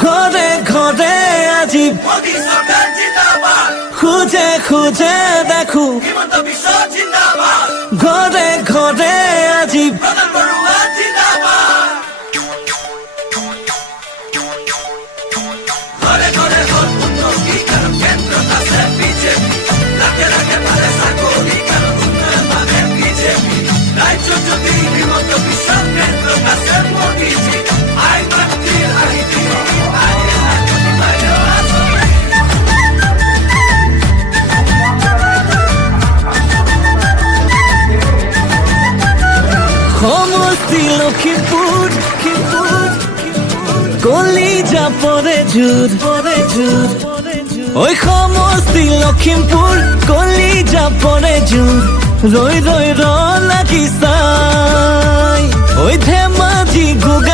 ঘরে ঘরে আজিব মোদি সরকার জিন্দাবাদ, খুঁজে খুঁজে দেখো হিমন্ত বিশ্ব জিন্দাবাদ, ঘরে ঘরে আজিব প্রধান বড়ুয়া জিন্দাবাদ। ঘরে ঘরে ভোট উন্নতি কারণ কেন্দ্র কাছে বিজেপি, রাখে রাখে পারে চাকরি কারণ উন্নয়ন মানে বিজেপি। রাজ্য যদি হিমন্ত বিশ্ব কেন্দ্র কাছে মোদিজি, আই মাতৃর আইডি আগে আগে আসলে সমষ্টি লখিমপুর কলিজা পরে জুর ওই সমষ্টি লখিমপুর কলিজা পরে জুর রই রই র লাগিছাই ওই ধেমাজি গুগা